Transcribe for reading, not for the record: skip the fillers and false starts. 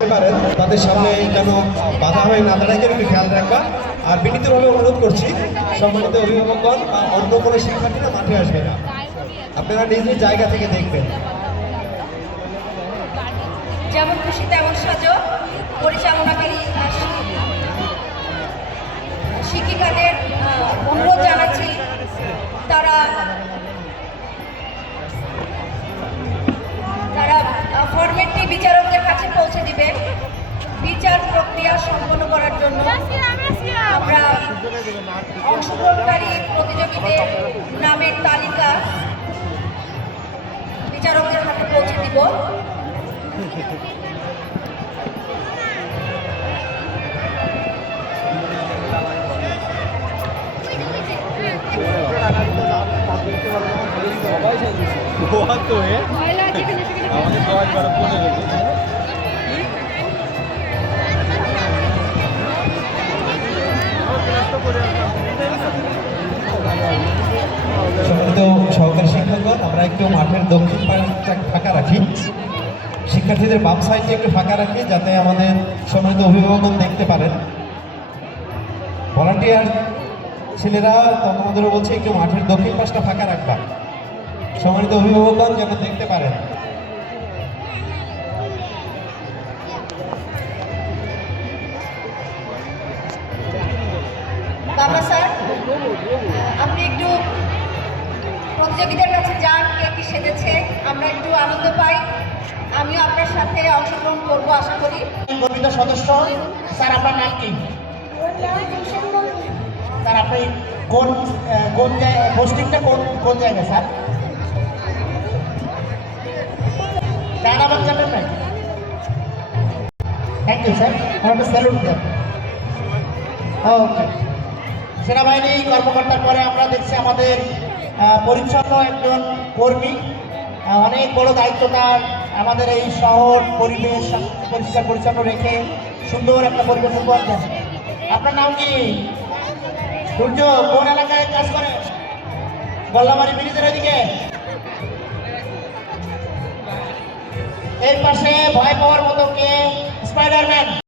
পারেন তাদের সামনে যেন বাধা হয়ে না দাঁড়ায় একটু খেয়াল রাখবা। আর বিনীতভাবে অনুরোধ করছি সম্মানিত অভিভাবকগণ বা অন্য কোনো শিক্ষার্থীরা মাঠে আসবে না, আপনারা নিজ নিজ জায়গা থেকে দেখবেন। যেমন খুশি তেমন সাজো পরিচালনাকারী শিক্ষিকাদের অনুরোধ জানাচ্ছি তারা ফরম্যাটটি বিচারকদের কাছে পৌঁছে দিবে। বিচার প্রক্রিয়া সম্পন্ন করার জন্য আমরা অংশগ্রহণকারী প্রতিযোগীদের নামের তালিকা বিচারকদের হাতে পৌঁছে দিব। সম্মানিত সহকারী শিক্ষকগণ, আমরা একটু মাঠের দক্ষিণ পাশটা ফাঁকা রাখি, শিক্ষার্থীদের বাম সাইডে একটু ফাঁকা রাখি যাতে আমাদের সম্মানিত অভিভাবকগণ দেখতে পারেন। ভলান্টিয়ার ছেলেরা তোমাদেরও বলছে একটু মাঠের দক্ষিণ পাশটা ফাঁকা রাখবা, সম্মানিত অভিভাবকগণ যেন দেখতে পারেন। বাবা স্যার, আপনি একটু প্রতিযোগীদের কাছে যান, কে কি সেজেছে, আমরা একটু আনন্দ পাই। আমিও আপনার সাথে অংশগ্রহণ করবো আশা করি। গর্বিত সদস্য স্যার, আপনার নাম কি স্যার? আপনি কোন কোন পোস্টিংটা কোন জায়গায় স্যার? ডায়নামাক যাবেন না? থ্যাংক ইউ স্যার, আমরা স্যালুট দেন। ওকে, সেনাবাহিনী কর্মকর্তার পরে আমরা দেখছি আমাদের পরিচ্ছন্ন একজন কর্মী, অনেক বড় দায়িত্বটার। আমাদের এই শহর পরিবেশ পরিষ্কার পরিচ্ছন্ন রেখে সুন্দর একটা পরিবেশ উপহার দেন। আপনার নাম কি? সূর্য, কোন এলাকায় কাজ করে? গল্লামারি ব্রিজের ওইদিকে। এই পাশে ভয় পাওয়ার মতো কে? স্পাইডারম্যান।